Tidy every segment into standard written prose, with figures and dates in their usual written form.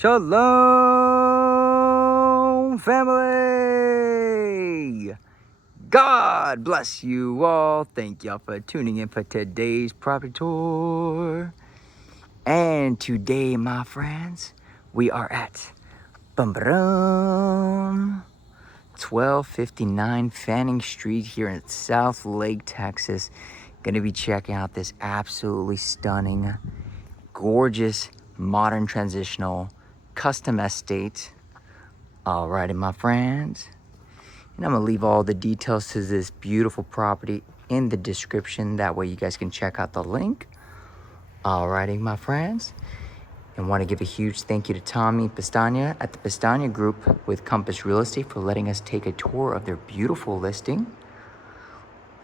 Shalom, family! God bless you all. Thank y'all for tuning in for today's property tour. And today, my friends, we are at 1259 Fanning Street here in South Lake, Texas. Gonna be checking out this absolutely stunning, gorgeous, modern transitional custom estate. Alrighty, my friends. And I'm gonna leave all the details to this beautiful property in the description. That way you guys can check out the link. Alrighty, my friends. And want to give a huge thank you to Tommy Pestana at the Pestana Group with Compass Real Estate for letting us take a tour of their beautiful listing.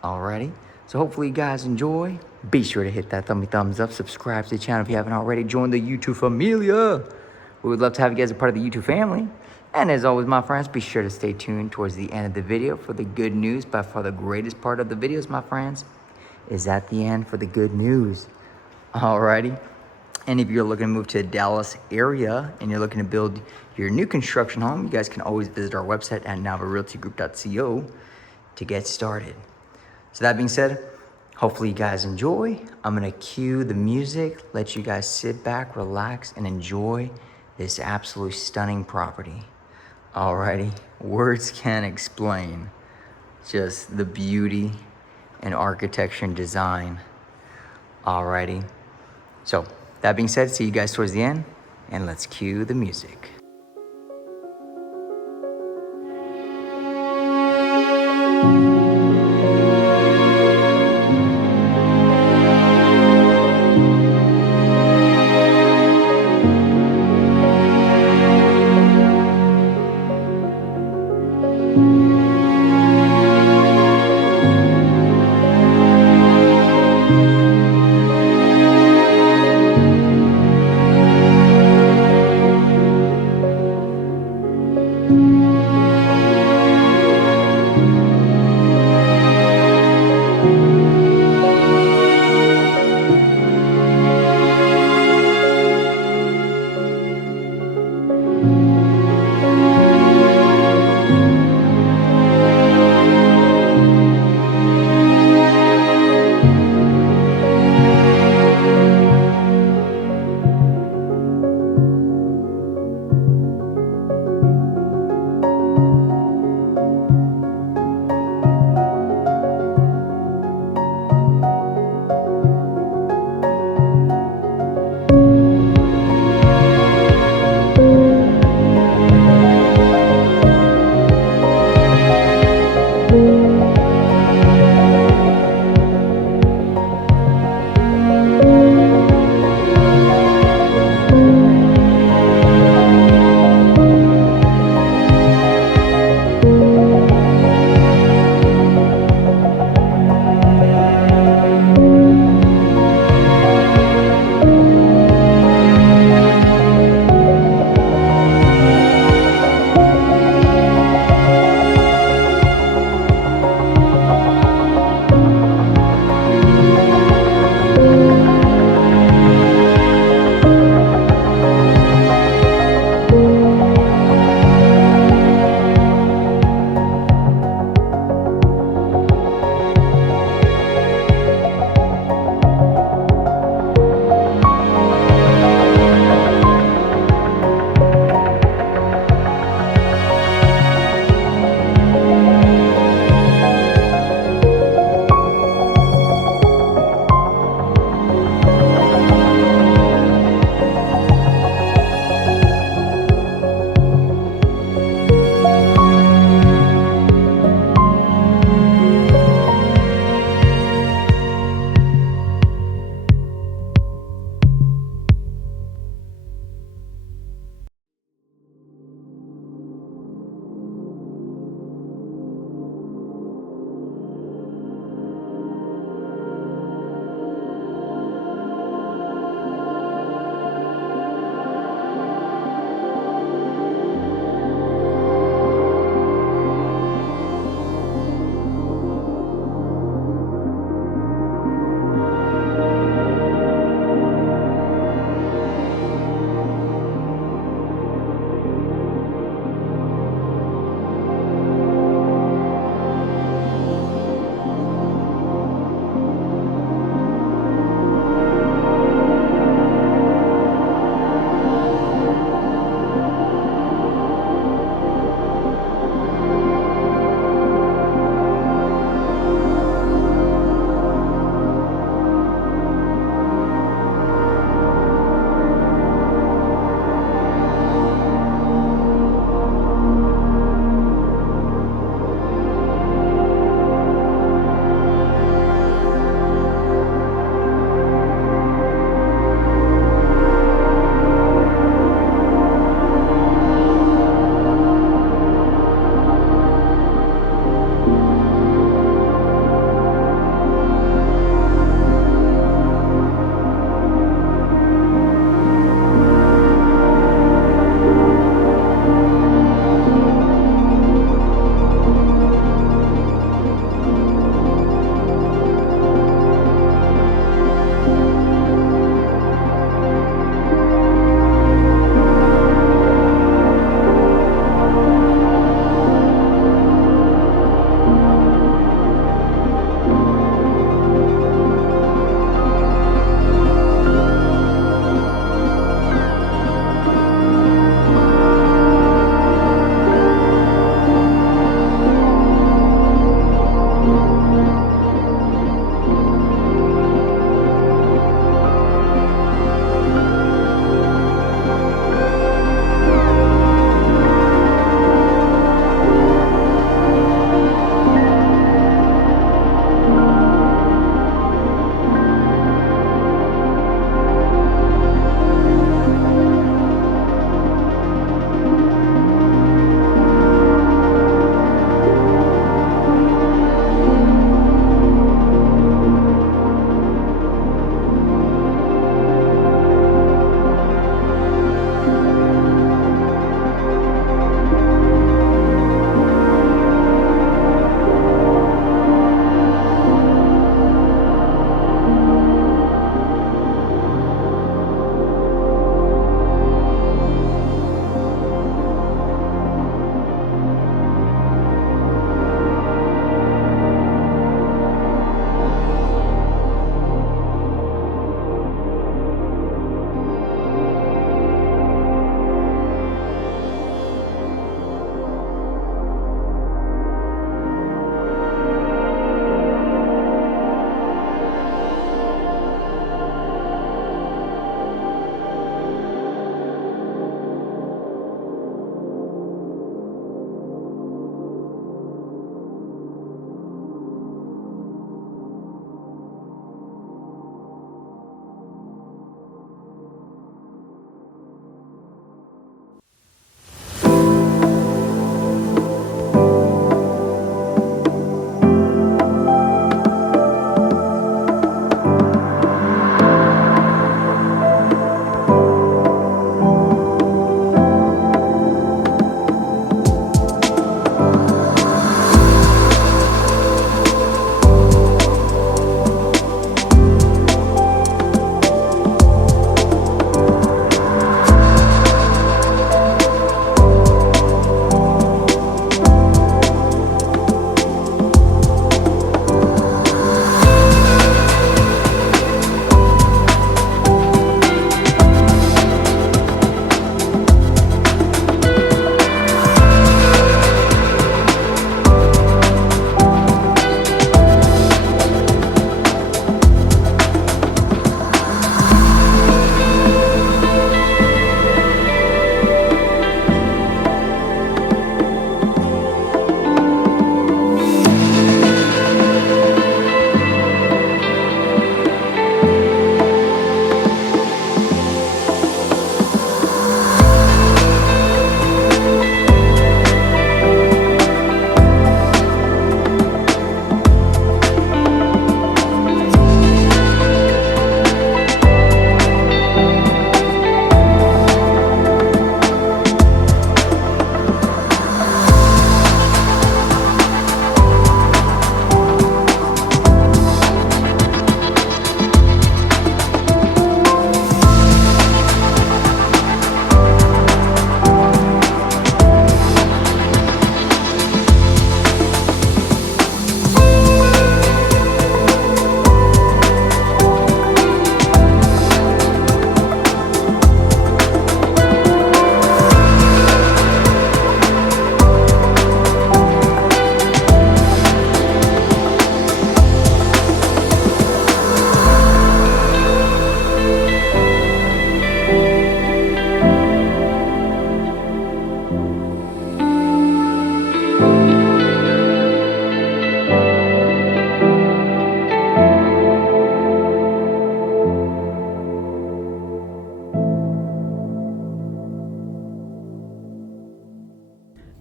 Alrighty. So hopefully you guys enjoy. Be sure to hit that thumbs up. Subscribe to the channel if you haven't already. Join the YouTube familia. We would love to have you guys a part of the YouTube family. And as always, my friends, be sure to stay tuned towards the end of the video for the good news. By far the greatest part of the videos, my friends, is at the end for the good news. Alrighty. And if you're looking to move to the Dallas area and you're looking to build your new construction home, you guys can always visit our website at NavaRealtyGroup.co to get started. So that being said, hopefully you guys enjoy. I'm gonna cue the music, let you guys sit back, relax, and enjoy this absolutely stunning property. Alrighty, words can't explain just the beauty and architecture and design. Alrighty, so that being said, see you guys towards the end, and let's cue the music.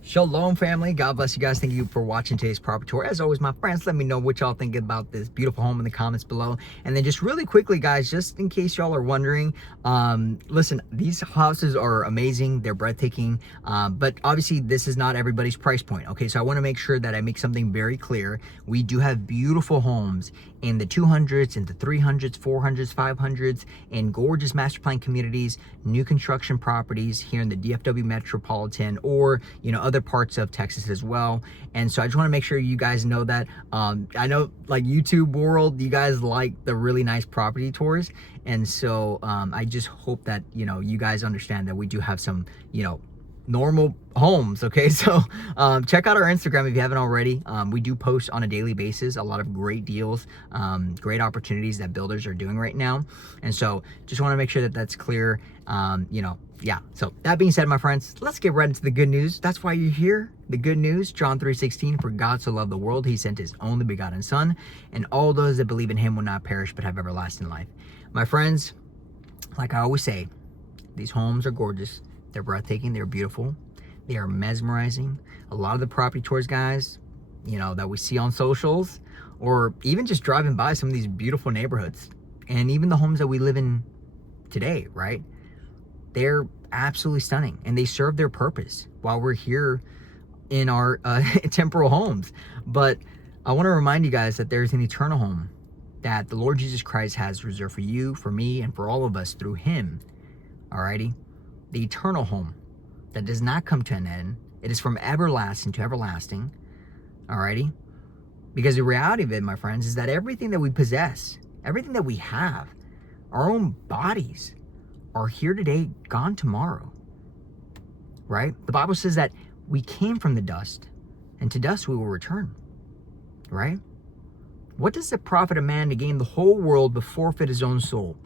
Shalom, family. God bless you guys. Thank you for watching today's property tour. As always, my friends, let me know what y'all think about this beautiful home in the comments below. And then just really quickly, guys, just in case y'all are wondering, listen, these houses are amazing. They're breathtaking. But obviously, this is not everybody's price point. Okay, so I want to make sure that I make something very clear. We do have beautiful homes in the 200s, in the 300s, 400s, 500s, in gorgeous master plan communities, new construction properties here in the DFW metropolitan, or, you know, other parts of Texas as well. And so I just want to make sure you guys know that. I know, like, YouTube world, you guys like the really nice property tours. And so I just hope that, you know, you guys understand that we do have some, you know, normal homes. Okay, so check out our Instagram if you haven't already. We do post on a daily basis a lot of great deals, great opportunities that builders are doing right now. And so just want to make sure that that's clear. You know, yeah, so that being said, my friends, let's get right into the good news. That's why you're here. The good news, John 3:16, for God so loved the world, he sent his only begotten son, and all those that believe in him will not perish but have everlasting life. My friends, like I always say, these homes are gorgeous. They're breathtaking. They're beautiful. They are mesmerizing. A lot of the property tours, guys, you know, that we see on socials, or even just driving by some of these beautiful neighborhoods, and even the homes that we live in today, right? They're absolutely stunning, and they serve their purpose while we're here in our temporal homes. But I want to remind you guys that there's an eternal home that the Lord Jesus Christ has reserved for you, for me, and for all of us through him. Alrighty? The eternal home that does not come to an end. It is from everlasting to everlasting. Alrighty? Because the reality of it, my friends, is that everything that we possess, everything that we have, our own bodies, are here today, gone tomorrow. Right? The Bible says that we came from the dust, and to dust we will return. Right? What does it profit a man to gain the whole world but forfeit his own soul?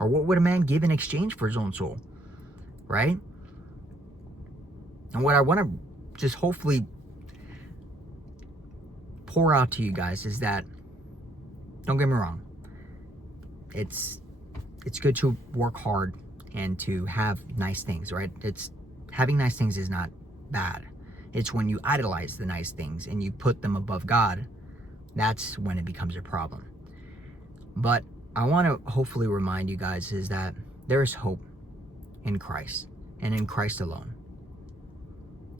Or what would a man give in exchange for his own soul? Right? And what I want to just hopefully pour out to you guys is that, don't get me wrong, it's good to work hard and to have nice things, right? Having nice things is not bad. It's when you idolize the nice things and you put them above God, that's when it becomes a problem. But I want to hopefully remind you guys is that there is hope in Christ, and in Christ alone.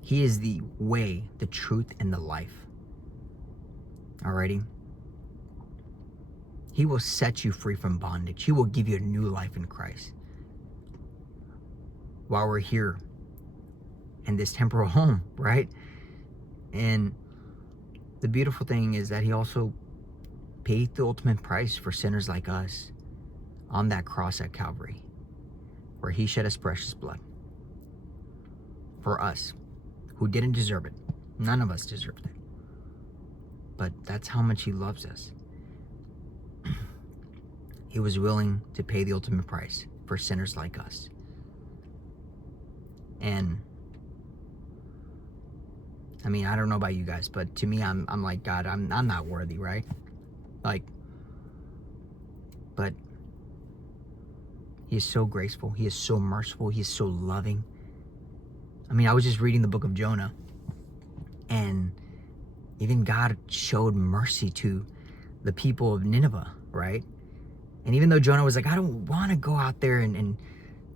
He is the way, the truth, and the life. Alrighty? He will set you free from bondage. He will give you a new life in Christ. While we're here in this temporal home, right? And the beautiful thing is that he also paid the ultimate price for sinners like us on that cross at Calvary, where he shed his precious blood for us who didn't deserve it. None of us deserved it. But that's how much he loves us. He was willing to pay the ultimate price for sinners like us. And I mean, I don't know about you guys, but to me, I'm like, God, I'm not worthy, right? Like, but he is so graceful. He is so merciful. He is so loving. I mean, I was just reading the book of Jonah, and even God showed mercy to the people of Nineveh, right? And even though Jonah was like, I don't want to go out there and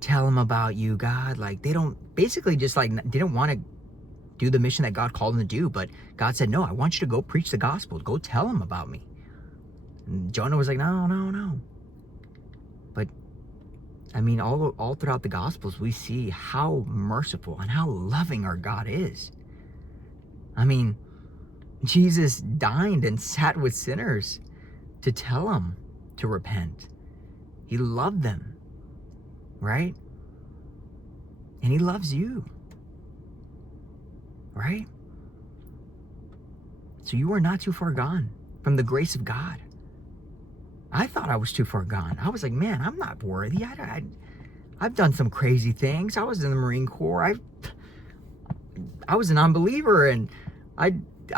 tell them about you, God. Like, they don't, basically just like, didn't want to do the mission that God called them to do. But God said, no, I want you to go preach the gospel. Go tell them about me. And Jonah was like, no. But I mean, all throughout the Gospels, we see how merciful and how loving our God is. I mean, Jesus dined and sat with sinners to tell them to repent. He loved them, right? And he loves you, right? So you are not too far gone from the grace of God. I thought I was too far gone. I was like, man, I'm not worthy. I've done some crazy things. I was in the Marine Corps. I was an unbeliever, and I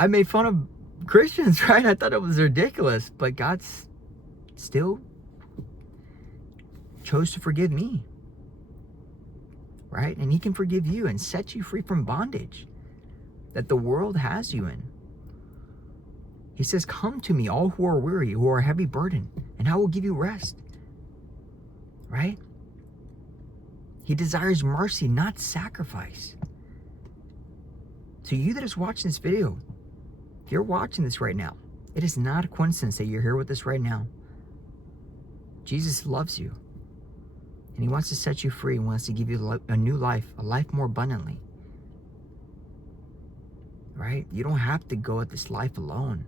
made fun of Christians, right? I thought it was ridiculous, but God still chose to forgive me, right? And he can forgive you and set you free from bondage. that the world has you in. He says, come to me, all who are weary, who are heavy burdened, and I will give you rest. Right? He desires mercy, not sacrifice. So you that is watching this video, if you're watching this right now, it is not a coincidence that you're here with us right now. Jesus loves you. And he wants to set you free. He wants to give you a new life, a life more abundantly. Right? You don't have to go at this life alone.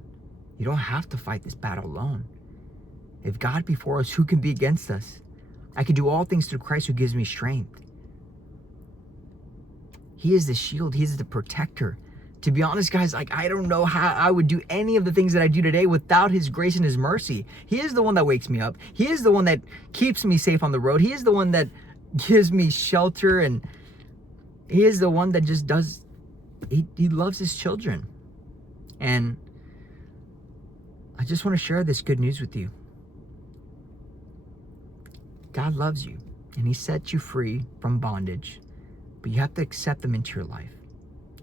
You don't have to fight this battle alone. If God be for us, who can be against us? I can do all things through Christ who gives me strength. He is the shield. He is the protector. To be honest, guys, like, I don't know how I would do any of the things that I do today without his grace and his mercy. He is the one that wakes me up. He is the one that keeps me safe on the road. He is the one that gives me shelter, and he is the one that just does, he loves his children. And I just want to share this good news with you. God loves you, and he sets you free from bondage, but you have to accept them into your life,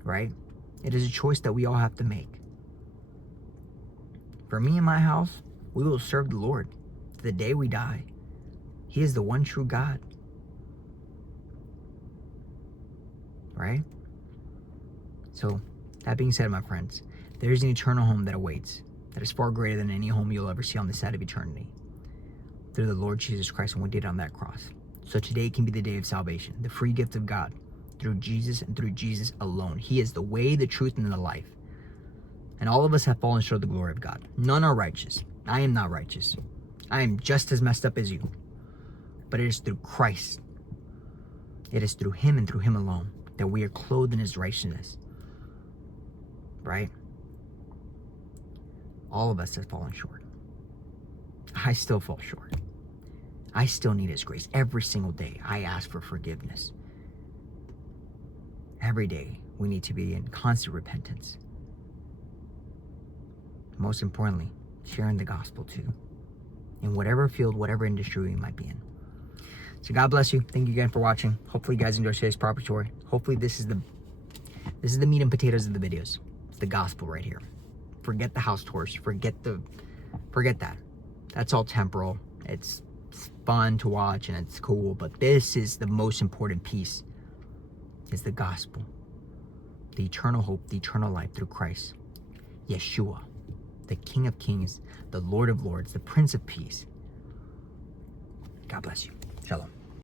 right? It is a choice that we all have to make. For me and my house, we will serve the Lord to the day we die. He is the one true God, right? So, that being said, my friends, there is an eternal home that awaits, that is far greater than any home you'll ever see on this side of eternity, through the Lord Jesus Christ and what he did on that cross. So today can be the day of salvation, the free gift of God, through Jesus and through Jesus alone. He is the way, the truth, and the life. And all of us have fallen short of the glory of God. None are righteous. I am not righteous. I am just as messed up as you. But it is through Christ. It is through him and through him alone that we are clothed in his righteousness. Right? All of us have fallen short. I still fall short. I still need his grace. Every single day, I ask for forgiveness. Every day, we need to be in constant repentance. Most importantly, sharing the gospel too. In whatever field, whatever industry we might be in. So God bless you. Thank you again for watching. Hopefully you guys enjoyed today's proper story. Hopefully this is the meat and potatoes of the videos. It's the gospel right here. Forget the house tours. Forget that. That's all temporal. It's fun to watch and it's cool, but this is the most important piece. Is the gospel. The eternal hope, the eternal life through Christ. Yeshua, the King of Kings, the Lord of Lords, the Prince of Peace. God bless you. Shalom.